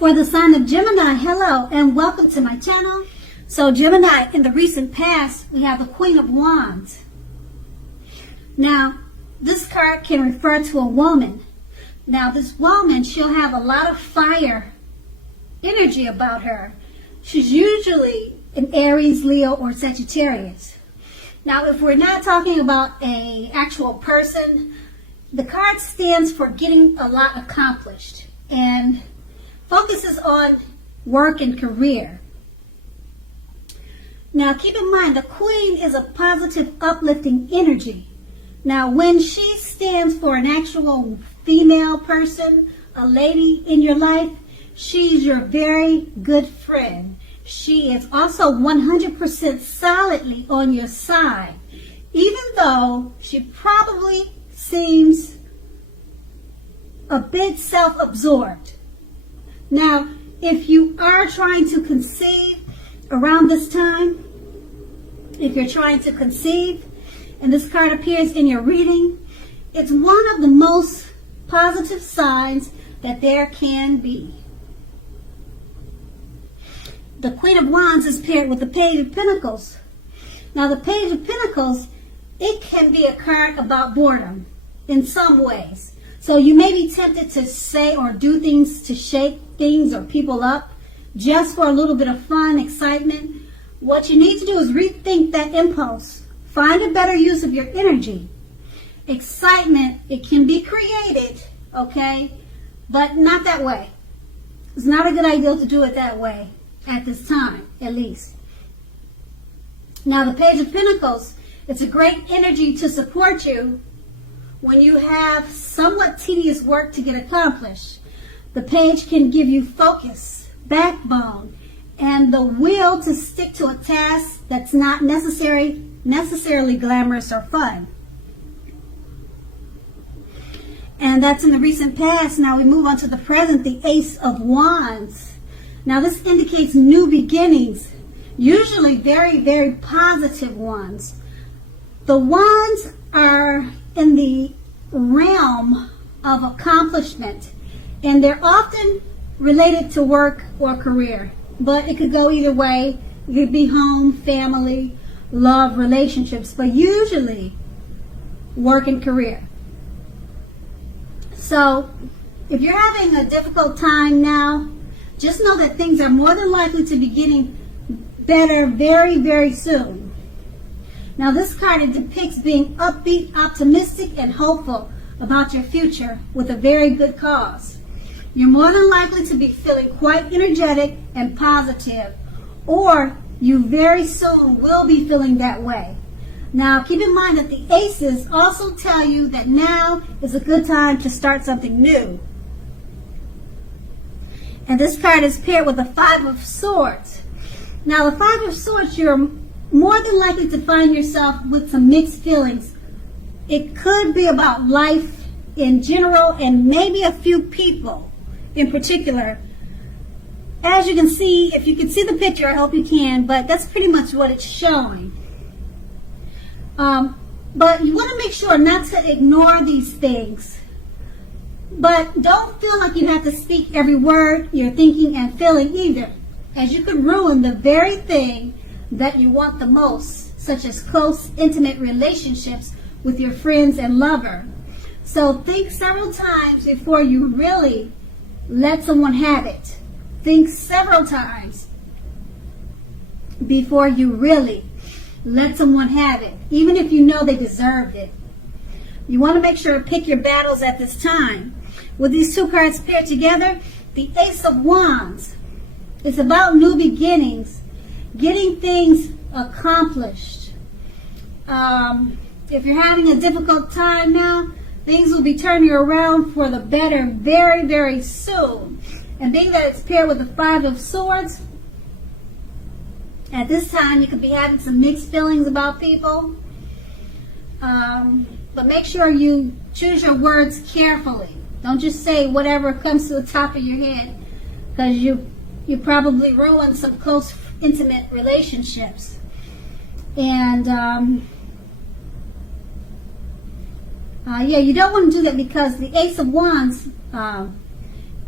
For the sign of Gemini, hello and welcome to my channel. So Gemini, in the recent past, we have the Queen of Wands. Now, this card can refer to a woman. Now, this woman, she'll have a lot of fire energy about her. She's usually an Aries, Leo, or Sagittarius. Now, if we're not talking about an actual person, the card stands for getting a lot accomplished and focuses on work and career. Now, keep in mind, the Queen is a positive, uplifting energy. Now, when she stands for an actual female person, a lady in your life, she's your very good friend. She is also 100% solidly on your side, even though she probably seems a bit self-absorbed. Now, if you are trying to conceive around this time, if you're trying to conceive, and this card appears in your reading, it's one of the most positive signs that there can be. The Queen of Wands is paired with the Page of Pentacles. Now, the Page of Pentacles, it can be a card about boredom in some ways. So you may be tempted to say or do things to shake things or people up just for a little bit of fun, excitement. What you need to do is rethink that impulse. Find a better use of your energy. Excitement, it can be created, okay, but not that way. It's not a good idea to do it that way at this time, at least. Now, the Page of Pentacles, it's a great energy to support you when you have somewhat tedious work to get accomplished. The page can give you focus, backbone, and the will to stick to a task that's not necessarily glamorous or fun. And that's in the recent past. Now we move on to the present, the Ace of Wands. Now this indicates new beginnings, usually very, very positive ones. The wands are in the realm of accomplishment, and they're often related to work or career, but it could go either way. It could be home, family, love, relationships, but usually work and career. So if you're having a difficult time now, just know that things are more than likely to be getting better very, very soon. Now, this card, it depicts being upbeat, optimistic, and hopeful about your future with a very good cause. You're more than likely to be feeling quite energetic and positive, or you very soon will be feeling that way. Now, keep in mind that the aces also tell you that now is a good time to start something new. And this card is paired with the Five of Swords. Now, the Five of Swords, you're more than likely to find yourself with some mixed feelings. It could be about life in general and maybe a few people in particular. As you can see, if you can see the picture, I hope you can, but that's pretty much what it's showing. But you want to make sure not to ignore these things. But don't feel like you have to speak every word you're thinking and feeling either, as you could ruin the very thing that you want the most, such as close, intimate relationships with your friends and lover. So think several times before you really let someone have it. Think several times before you really let someone have it, even if you know they deserved it. You want to make sure to pick your battles at this time. With these two cards paired together, the Ace of Wands, it's about new beginnings, getting things accomplished. If you're having a difficult time now, things will be turning around for the better very, very soon. And being that it's paired with the Five of Swords, at this time you could be having some mixed feelings about people. But make sure you choose your words carefully. Don't just say whatever comes to the top of your head, because you probably ruin some close, intimate relationships. And you don't want to do that, because the Ace of Wands,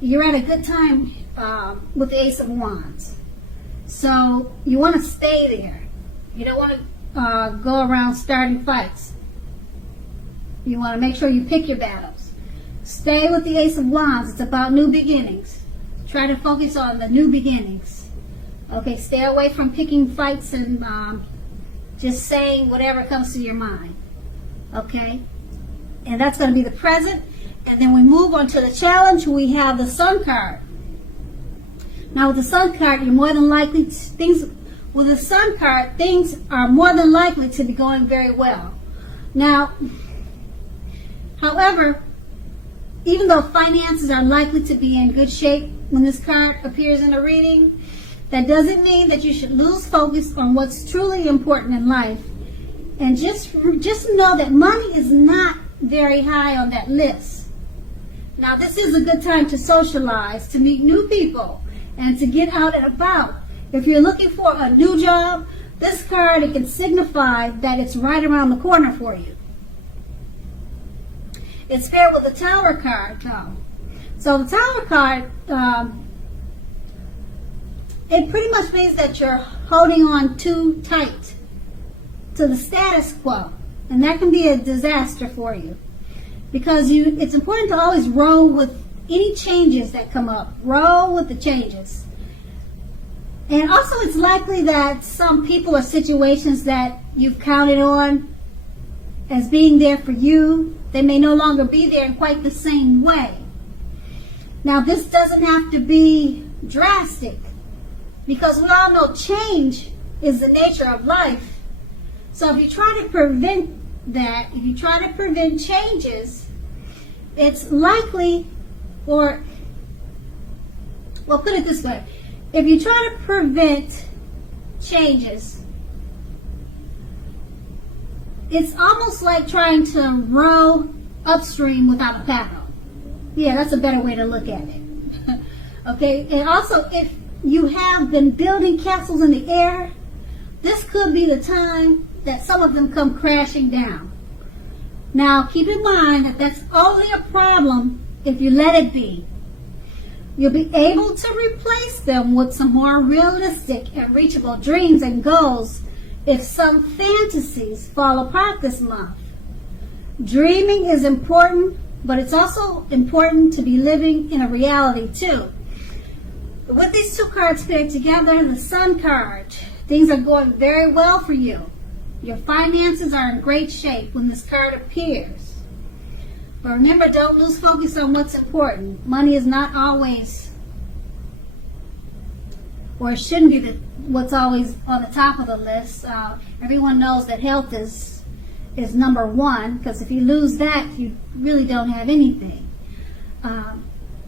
you're at a good time with the Ace of Wands. So you want to stay there. You don't want to go around starting fights. You want to make sure you pick your battles. Stay with the Ace of Wands. It's about new beginnings. Try to focus on the new beginnings. Okay, stay away from picking fights and just saying whatever comes to your mind. Okay? And that's going to be the present. And then we move on to the challenge. We have the Sun card. Now with the Sun card, you're more than likely with the Sun card, things are more than likely to be going very well. Now, however, even though finances are likely to be in good shape when this card appears in a reading, that doesn't mean that you should lose focus on what's truly important in life. And just know that money is not very high on that list. Now, this is a good time to socialize, to meet new people, and to get out and about. If you're looking for a new job, this card, it can signify that it's right around the corner for you. It's paired with the Tower card, though. So the Tower card, it pretty much means that you're holding on too tight to the status quo. And that can be a disaster for you. Because it's important to always roll with any changes that come up. Roll with the changes. And also it's likely that some people or situations that you've counted on as being there for you, they may no longer be there in quite the same way. Now this doesn't have to be drastic, because we all know change is the nature of life. So if you try to prevent that, if you try to prevent changes, it's likely, or, well, put it this way. If you try to prevent changes, it's almost like trying to row upstream without a paddle. Yeah, that's a better way to look at it. Okay, and also if you have been building castles in the air, this could be the time that some of them come crashing down. Now, keep in mind that that's only a problem if you let it be. You'll be able to replace them with some more realistic and reachable dreams and goals if some fantasies fall apart this month. Dreaming is important, but it's also important to be living in a reality too. With these two cards paired together, the Sun card, things are going very well for you. Your finances are in great shape when this card appears. But remember, don't lose focus on what's important. Money is not always, or it shouldn't be what's always on the top of the list. Everyone knows that health is number one, because if you lose that, you really don't have anything.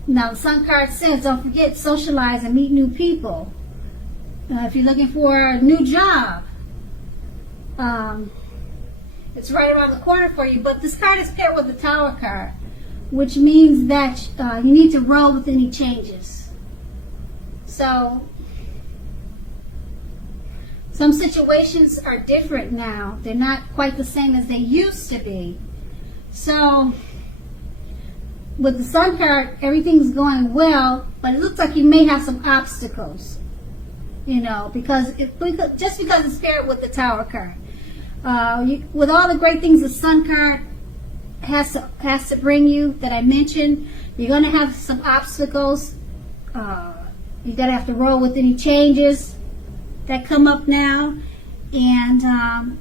Now, the Sun card says, don't forget, socialize and meet new people. If you're looking for a new job, it's right around the corner for you. But this card is paired with the Tower card, which means that you need to roll with any changes. So, some situations are different now. They're not quite the same as they used to be. So, with the Sun card, everything's going well, but it looks like you may have some obstacles. You know, because just because it's paired with the Tower card. With all the great things the Sun card has to bring you that I mentioned, you're going to have some obstacles. You're going to have to roll with any changes that come up now, and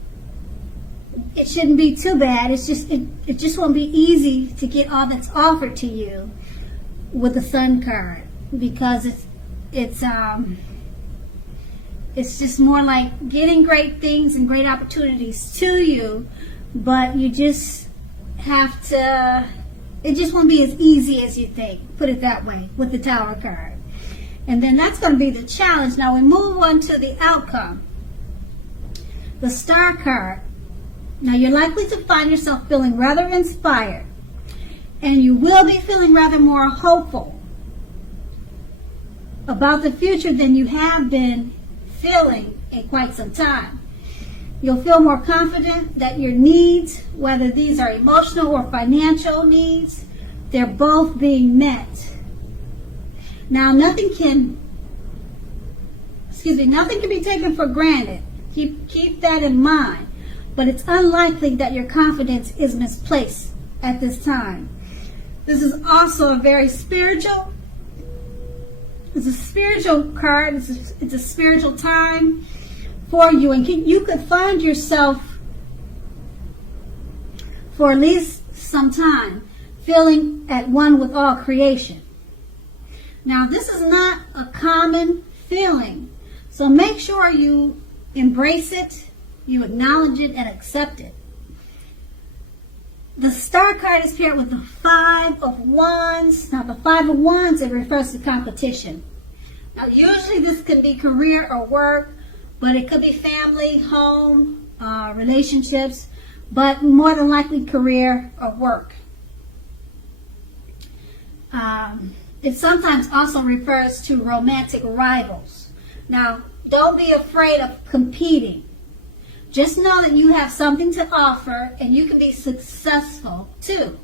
it shouldn't be too bad. It's just it just won't be easy to get all that's offered to you with the Sun card, because it's just more like getting great things and great opportunities to you, but you just have to, it just won't be as easy as you think, put it that way, with the Tower card. And then that's going to be the challenge. Now we move on to the outcome. The Star card. Now you're likely to find yourself feeling rather inspired, and you will be feeling rather more hopeful about the future than you have been feeling in quite some time. You'll feel more confident that your needs, whether these are emotional or financial needs, they're both being met. Now, nothing can be taken for granted. Keep that in mind. But it's unlikely that your confidence is misplaced at this time. This is also a very spiritual. It's a spiritual card. It's a spiritual time for you, and you could find yourself for at least some time feeling at one with all creation. Now, this is not a common feeling, so make sure you embrace it, you acknowledge it, and accept it. The Star card is paired with the Five of Wands. Now, the Five of Wands, it refers to competition. Now, usually this can be career or work, but it could be family, home, relationships, but more than likely career or work. It sometimes also refers to romantic rivals. Now, don't be afraid of competing. Just know that you have something to offer and you can be successful too.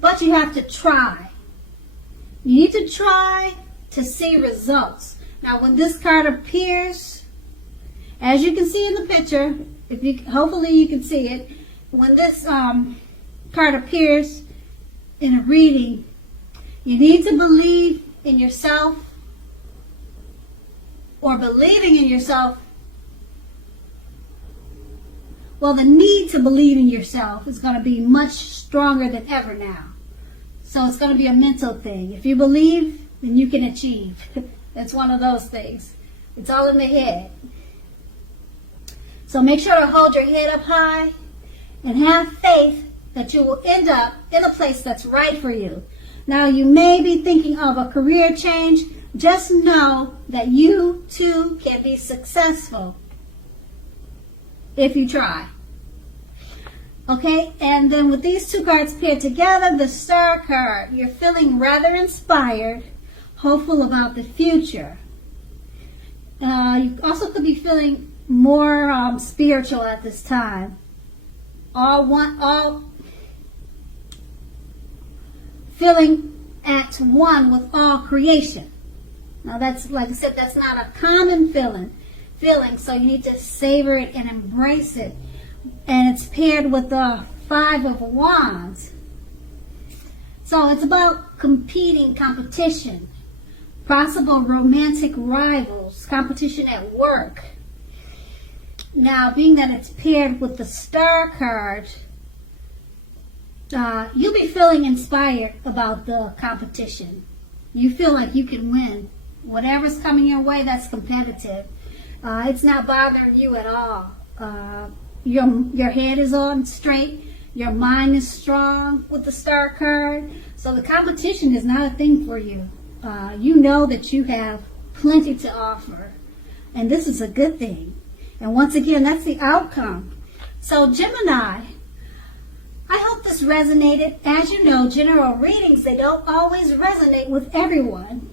But you have to try. You need to try to see results. Now, when this card appears, as you can see in the picture, hopefully you can see it, when this card appears in a reading, you need to believe in yourself, or believing in yourself. Well, the need to believe in yourself is going to be much stronger than ever now. So it's going to be a mental thing. If you believe, then you can achieve. That's one of those things. It's all in the head. So make sure to hold your head up high and have faith that you will end up in a place that's right for you. Now, you may be thinking of a career change. Just know that you too can be successful if you try. Okay, and then with these two cards paired together, the Star card, you're feeling rather inspired, hopeful about the future. You also could be feeling more spiritual at this time. Feeling at one with all creation. Now, that's, like I said, that's not a common feeling, so you need to savor it and embrace it. And it's paired with the Five of Wands. So it's about competition, possible romantic rivals, competition at work. Now, being that it's paired with the Star card, you'll be feeling inspired about the competition. You feel like you can win. Whatever's coming your way that's competitive, it's not bothering you at all. Your head is on straight. Your mind is strong with the Star card. So the competition is not a thing for you. You know that you have plenty to offer. And this is a good thing. And once again, that's the outcome. So Gemini, I hope this resonated. As you know, general readings, they don't always resonate with everyone.